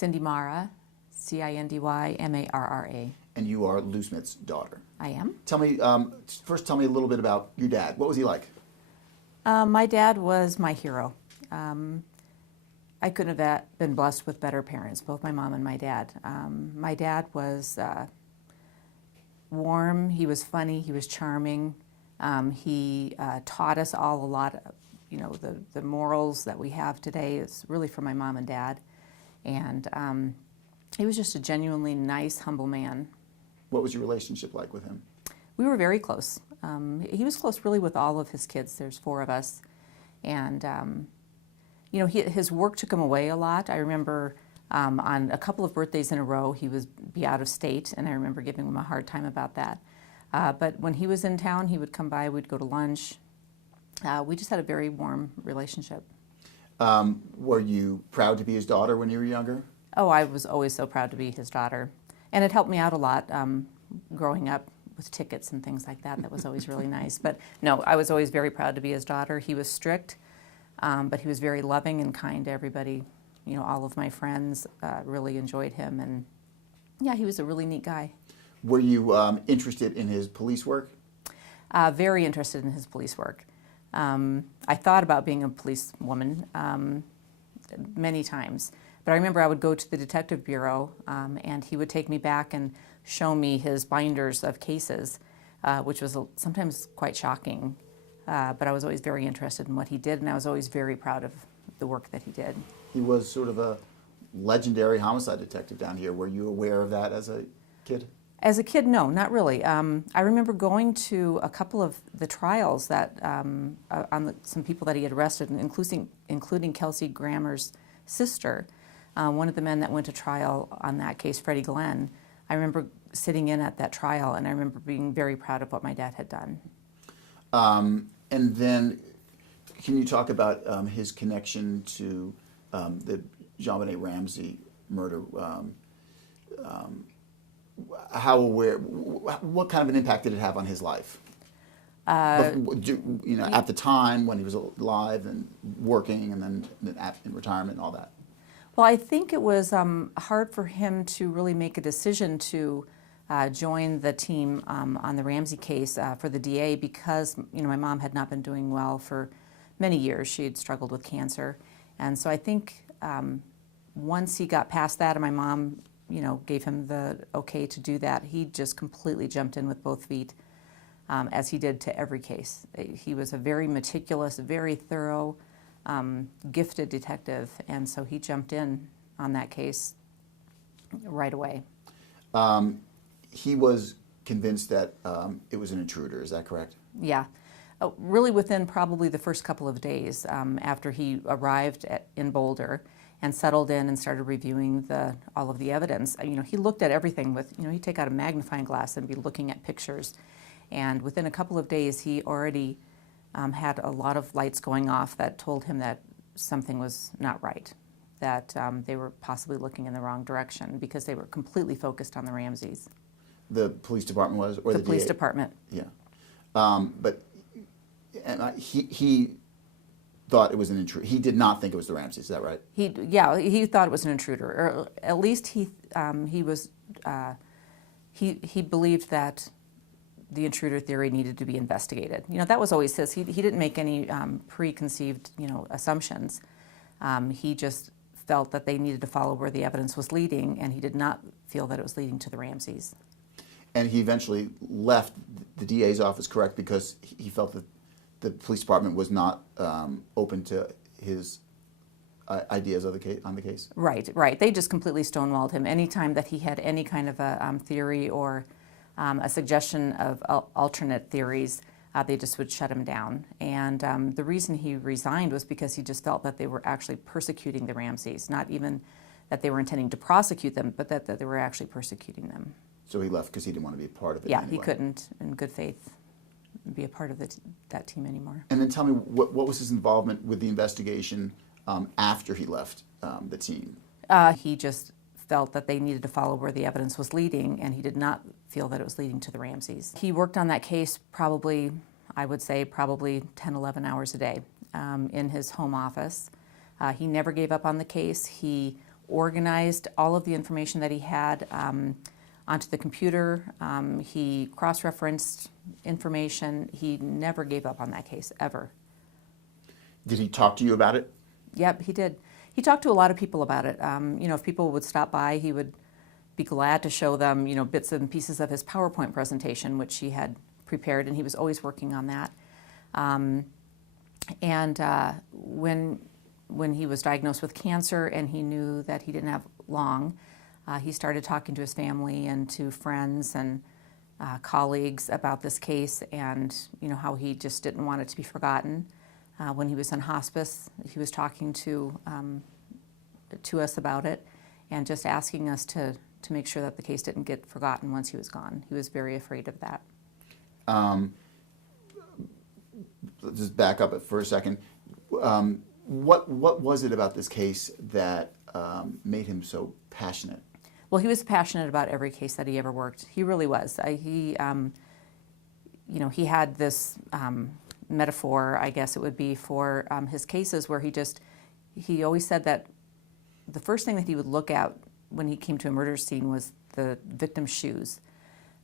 Cindy Marra, Cindymarra. And you are Lou Smit's daughter. I am. Tell me, first tell me a little bit about your dad. What was he like? My dad was my hero. I couldn't have been blessed with better parents, both my mom and my dad. My dad was warm, he was funny, he was charming. He taught us all a lot of, the morals that we have today is really from my mom and dad. And he was just a genuinely nice, humble man. What was your relationship like with him? We were very close. He was close really with all of his kids. There's 4 of us. And, his work took him away a lot. I remember on a couple of birthdays in a row, he would be out of state, and I remember giving him a hard time about that. But when he was in town, he would come by, we'd go to lunch. We just had a very warm relationship. Were you proud to be his daughter when you were younger? Oh, I was always so proud to be his daughter. And it helped me out a lot growing up with tickets and things like that. That was always really nice. But no, I was always very proud to be his daughter. He was strict, but he was very loving and kind to everybody. All of my friends really enjoyed him. And yeah, he was a really neat guy. Were you interested in his police work? Very interested in his police work. I thought about being a policewoman many times. But I remember I would go to the detective bureau and he would take me back and show me his binders of cases, which was sometimes quite shocking. But I was always very interested in what he did, and I was always very proud of the work that he did. He was sort of a legendary homicide detective down here. Were you aware of that as a kid? As a kid, no, not really. I remember going to a couple of the trials that on some people that he had arrested, including Kelsey Grammer's sister. One of the men that went to trial on that case, Freddie Glenn, I remember sitting in at that trial, and I remember being very proud of what my dad had done. And then, can you talk about his connection to the JonBenet Ramsey murder? What kind of an impact did it have on his life? At the time when he was alive and working, and then in retirement and all that. Well, I think it was hard for him to really make a decision to join the team on the Ramsey case for the DA because, my mom had not been doing well for many years. She had struggled with cancer. And so I think once he got past that and my mom, gave him the okay to do that, he just completely jumped in with both feet, as he did to every case. He was a very meticulous, very thorough, gifted detective, and so he jumped in on that case right away. He was convinced that it was an intruder, is that correct? Yeah. Really within probably the first couple of days after he arrived in Boulder and settled in and started reviewing all of the evidence. He looked at everything with, he'd take out a magnifying glass and be looking at pictures. And within a couple of days, he already had a lot of lights going off that told him that something was not right, that they were possibly looking in the wrong direction because they were completely focused on the Ramseys. The police department was? Or the police DA? Department. Yeah. But he thought it was an intruder. He did not think it was the Ramseys, is that right? He thought it was an intruder, or at least he believed that the intruder theory needed to be investigated. That was always his. He didn't make any preconceived, assumptions. He just felt that they needed to follow where the evidence was leading, and he did not feel that it was leading to the Ramseys. And he eventually left the DA's office, correct, because he felt that the police department was not open to his ideas of on the case? Right. They just completely stonewalled him. Anytime that he had any kind of a theory or a suggestion of alternate theories, they just would shut him down. And the reason he resigned was because he just felt that they were actually persecuting the Ramseys, not even that they were intending to prosecute them, but that they were actually persecuting them. So he left because he didn't want to be a part of it Yeah, anyway. He couldn't, in good faith, be a part of that team anymore. And then tell me, what was his involvement with the investigation after he left the team? He just felt that they needed to follow where the evidence was leading, and he did not feel that it was leading to the Ramseys. He worked on that case probably, I would say, 10, 11 hours a day in his home office. He never gave up on the case. He organized all of the information that he had onto the computer. He cross-referenced information. He never gave up on that case, ever. Did he talk to you about it? Yep, he did. He talked to a lot of people about it. If people would stop by, he would be glad to show them, bits and pieces of his PowerPoint presentation, which he had prepared, and he was always working on that. When he was diagnosed with cancer and he knew that he didn't have long, he started talking to his family and to friends and colleagues about this case, and how he just didn't want it to be forgotten. When he was in hospice, he was talking to us about it and just asking us to make sure that the case didn't get forgotten once he was gone. He was very afraid of that. Let's just back up for a second. What was it about this case that made him so passionate? Well, he was passionate about every case that he ever worked. He really was. He had this metaphor, I guess it would be, for his cases where he always said that the first thing that he would look at when he came to a murder scene was the victim's shoes.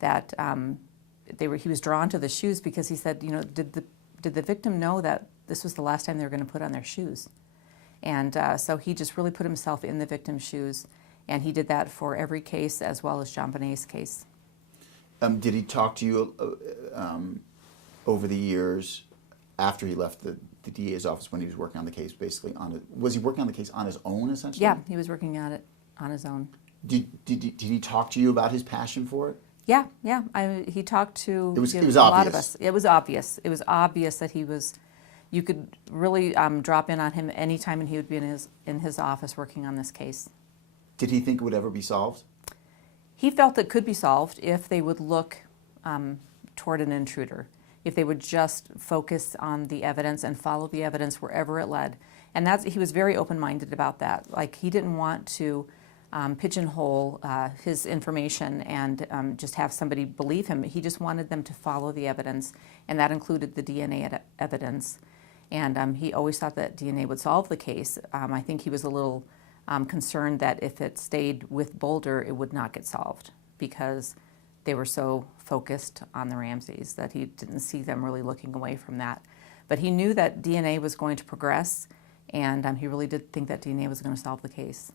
That he was drawn to the shoes because he said, did the victim know that this was the last time they were going to put on their shoes? And so he just really put himself in the victim's shoes, and he did that for every case as well as JonBenet's case. Did he talk to you over the years after he left the DA's office when he was working on the case, basically was he working on the case on his own, essentially? Yeah, he was working on it on his own. Did he talk to you about his passion for it? Yeah. He talked to it was a obvious. lot of us. It was obvious. It was obvious that you could really drop in on him anytime, and he would be in his office working on this case. Did he think it would ever be solved? He felt it could be solved if they would look toward an intruder, if they would just focus on the evidence and follow the evidence wherever it led. And he was very open-minded about that. Like, he didn't want to pigeonhole his information and just have somebody believe him. He just wanted them to follow the evidence, and that included the DNA evidence. And he always thought that DNA would solve the case. I think he was a little concerned that if it stayed with Boulder, it would not get solved because they were so focused on the Ramseys that he didn't see them really looking away from that. But he knew that DNA was going to progress, and he really did think that DNA was going to solve the case.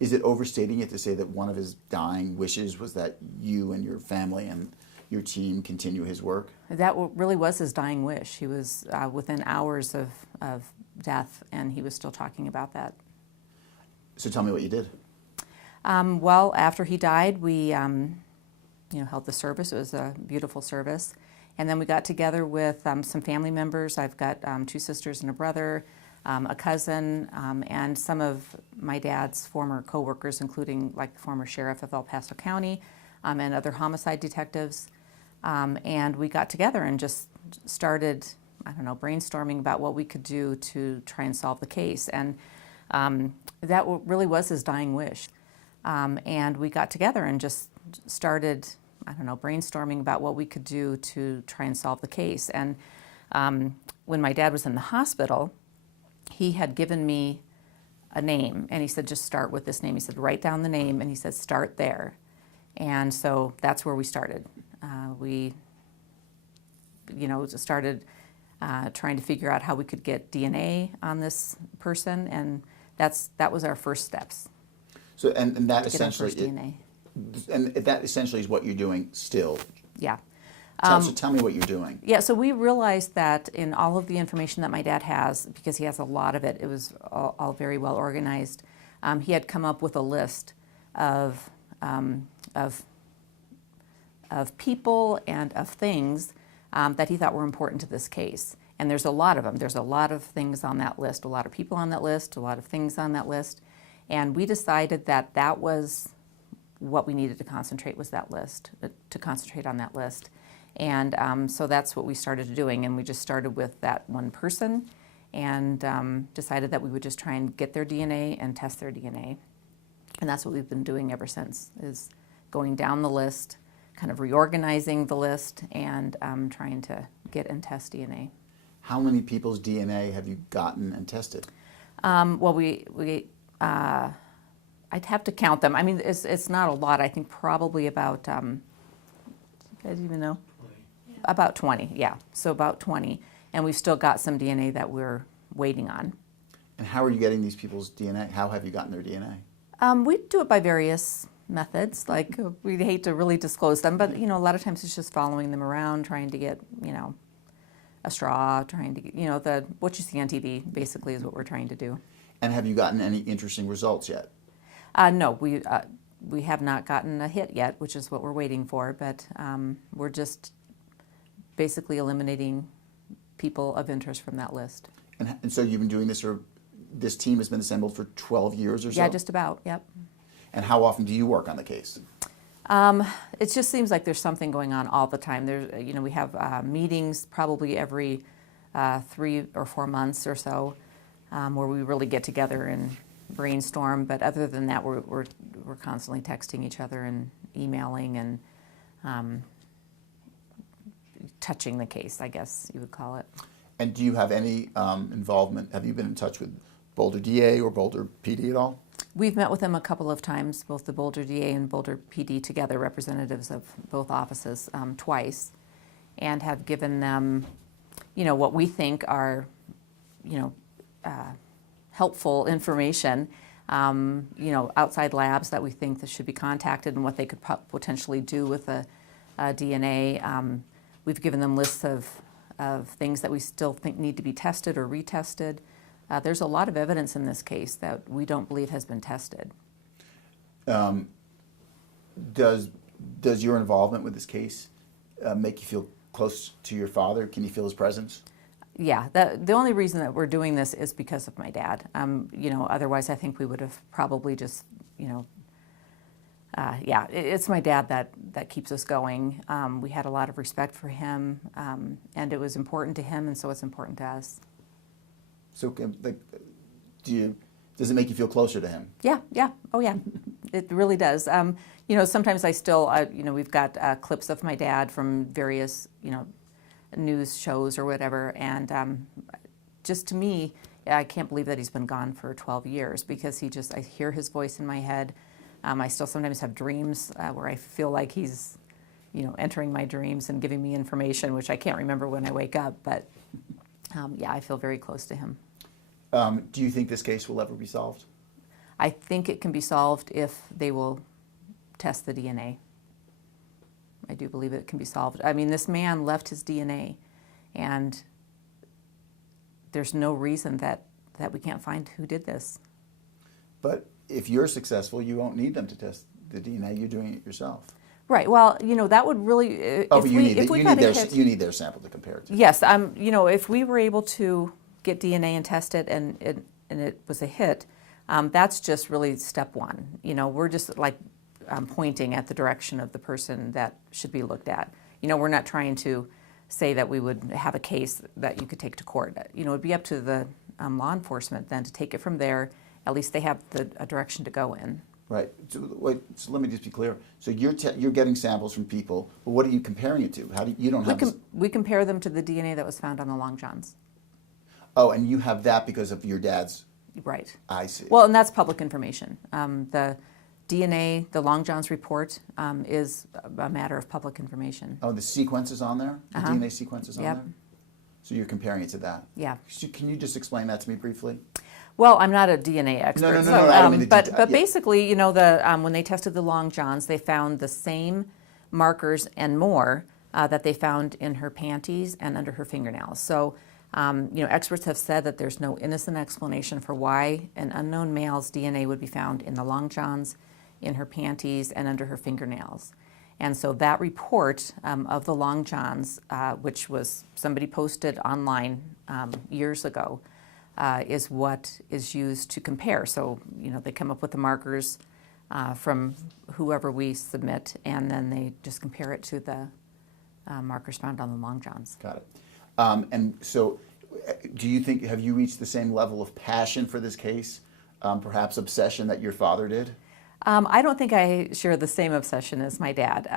Is it overstating it to say that one of his dying wishes was that you and your family and your team continue his work? That really was his dying wish. He was within hours of death, and he was still talking about that. So tell me what you did. Well, after he died, we held the service. It was a beautiful service. And then we got together with some family members. I've got 2 sisters and a brother, a cousin, and some of my dad's former co-workers, including like the former sheriff of El Paso County and other homicide detectives. And we got together and just started, brainstorming about what we could do to try and solve the case. And that really was his dying wish. And we got together and just started, brainstorming about what we could do to try and solve the case. And when my dad was in the hospital, he had given me a name, and he said, just start with this name. He said, write down the name, and he said, start there. And so that's where we started. We just started trying to figure out how we could get DNA on this person, and that was our first steps. So and that essentially DNA. And that essentially is what you're doing still. Yeah. So tell me what you're doing. Yeah, so we realized that in all of the information that my dad has, because he has a lot of it, it was all very well organized. He had come up with a list of people and of things that he thought were important to this case. And there's a lot of them. There's a lot of things on that list, a lot of people on that list, a lot of things on that list. And we decided that that was what we needed to concentrate on that list. And so that's what we started doing. And we just started with that one person and decided that we would just try and get their DNA and test their DNA. And that's what we've been doing ever since, is going down the list, kind of reorganizing the list, and trying to get and test DNA. How many people's DNA have you gotten and tested? Well, I'd have to count them. I mean, it's not a lot. I think probably about, you guys even know? 20. About 20, yeah. So about 20. And we've still got some DNA that we're waiting on. And how are you getting these people's DNA? How have you gotten their DNA? We do it by various methods. Like, we'd hate to really disclose them, but, a lot of times it's just following them around, trying to get, a straw, trying to get, what you see on TV basically is what we're trying to do. And have you gotten any interesting results yet? No, we have not gotten a hit yet, which is what we're waiting for, but we're just basically eliminating people of interest from that list. And so you've been doing this, or this team has been assembled for 12 years or so? Yeah, just about, yep. And how often do you work on the case? It just seems like there's something going on all the time. There's, we have meetings probably every 3 or 4 months or so, where we really get together and brainstorm. But other than that, we're constantly texting each other and emailing and touching the case, I guess you would call it. And do you have any involvement? Have you been in touch with Boulder DA or Boulder PD at all? We've met with them a couple of times, both the Boulder DA and Boulder PD together, representatives of both offices, twice, and have given them, what we think are, helpful information, outside labs that we think that should be contacted and what they could potentially do with the DNA. We've given them lists of things that we still think need to be tested or retested. There's a lot of evidence in this case that we don't believe has been tested. Does your involvement with this case make you feel close to your father? Can you feel his presence? Yeah, the only reason that we're doing this is because of my dad. Otherwise I think we would have probably just, it's my dad that keeps us going. We had a lot of respect for him, and it was important to him, and so it's important to us. So, does it make you feel closer to him? Yeah, oh yeah, it really does. Sometimes I still, we've got clips of my dad from various, news shows or whatever, and just to me, I can't believe that he's been gone for 12 years because I hear his voice in my head. I still sometimes have dreams where I feel like he's, entering my dreams and giving me information, which I can't remember when I wake up, but I feel very close to him. Do you think this case will ever be solved? I think it can be solved if they will test the DNA. I do believe it can be solved. I mean, this man left his DNA, and there's no reason that we can't find who did this. But if you're successful, you won't need them to test the DNA. You're doing it yourself. Right. Well, that would really. You need their sample to compare it to. Yes. If we were able to get DNA and test it, and it was a hit, that's just really step one. We're just like pointing at the direction of the person that should be looked at. We're not trying to say that we would have a case that you could take to court. It'd be up to the law enforcement then to take it from there. At least they have a direction to go in. Right. So let me just be clear. So you're getting samples from people, but what are you comparing it to? We compare them to the DNA that was found on the long johns. Oh, and you have that because of your dad's. Right. I see. Well, and that's public information. The DNA, the long johns report, is a matter of public information. Oh, the sequence is on there. The DNA sequence is on Yep. there. So you're comparing it to that. Yeah. Can you just explain that to me briefly? Well, I'm not a DNA expert. No, I don't mean to but basically, when they tested the long johns, they found the same markers and more that they found in her panties and under her fingernails. So, experts have said that there's no innocent explanation for why an unknown male's DNA would be found in the long johns, in her panties, and under her fingernails. And so that report of the long johns, which was somebody posted online years ago, is what is used to compare. So, they come up with the markers from whoever we submit, and then they just compare it to the markers found on the long johns. Got it. And so, have you reached the same level of passion for this case, perhaps obsession that your father did? I don't think I share the same obsession as my dad.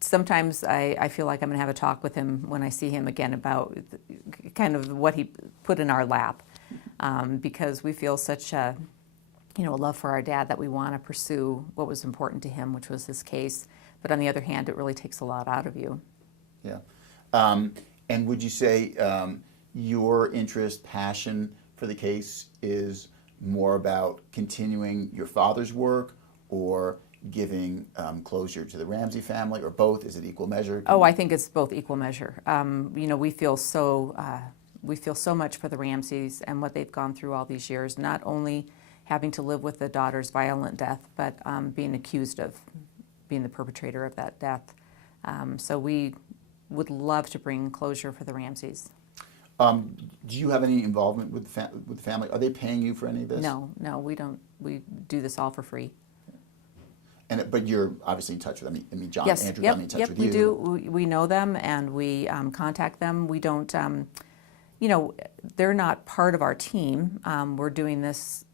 Sometimes I feel like I'm going to have a talk with him when I see him again about kind of what he put in our lap, because we feel such a a love for our dad, that we want to pursue what was important to him, which was his case. But on the other hand, it really takes a lot out of you. Yeah. And would you say your interest, passion for the case is more about continuing your father's work or giving closure to the Ramsey family, or both? Is it equal measure? Oh, I think it's both equal measure. We feel so much for the Ramseys and what they've gone through all these years, not only having to live with the daughter's violent death, but being accused of being the perpetrator of that death. So we would love to bring closure for the Ramseys. Do you have any involvement with the family? Are they paying you for any of this? No, we don't. We do this all for free. But you're obviously in touch with them. I mean, John, Yes, Andrew yep, got me in touch yep, with we you. do. We know them, and we contact them. We don't, they're not part of our team. We're doing this,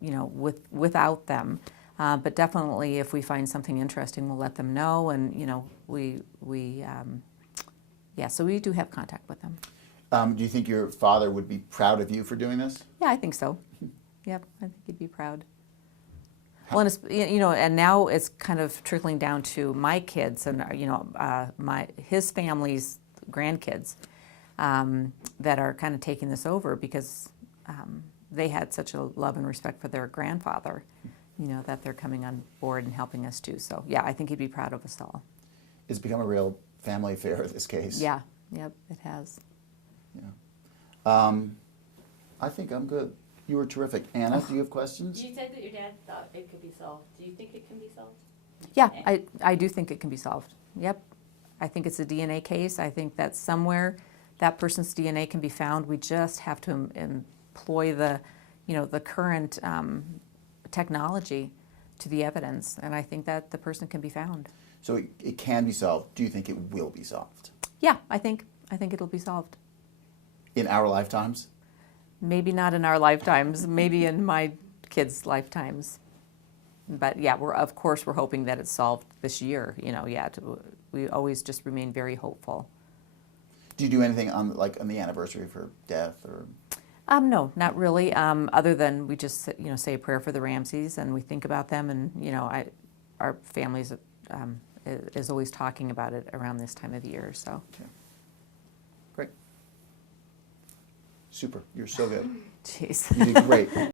without them. But definitely, if we find something interesting, we'll let them know. And so we do have contact with them. Do you think your father would be proud of you for doing this? Yeah, I think so. Yep, I think he'd be proud. Well, and it's, and now it's kind of trickling down to my kids and his family's grandkids that are kind of taking this over because they had such a love and respect for their grandfather, that they're coming on board and helping us too. So yeah, I think he'd be proud of us all. It's become a real family affair, this case. Yeah, yep, it has. Yeah. I think I'm good. You were terrific. Anna, do you have questions? You said that your dad thought it could be solved. Do you think it can be solved? Yeah, I do think it can be solved. Yep. I think it's a DNA case. I think that somewhere that person's DNA can be found. We just have to employ the current technology to the evidence, and I think that the person can be found. So it can be solved. Do you think it will be solved? Yeah, I think it'll be solved. In our lifetimes? Maybe not in our lifetimes, maybe in my kids' lifetimes. But yeah, we're hoping that it's solved this year. We always just remain very hopeful. Do you do anything on the anniversary for death or? No, not really. Other than we just say a prayer for the Ramseys and we think about them, and our families is always talking about it around this time of year. So. Okay. Great. Super. You're so good. Jeez. You did great.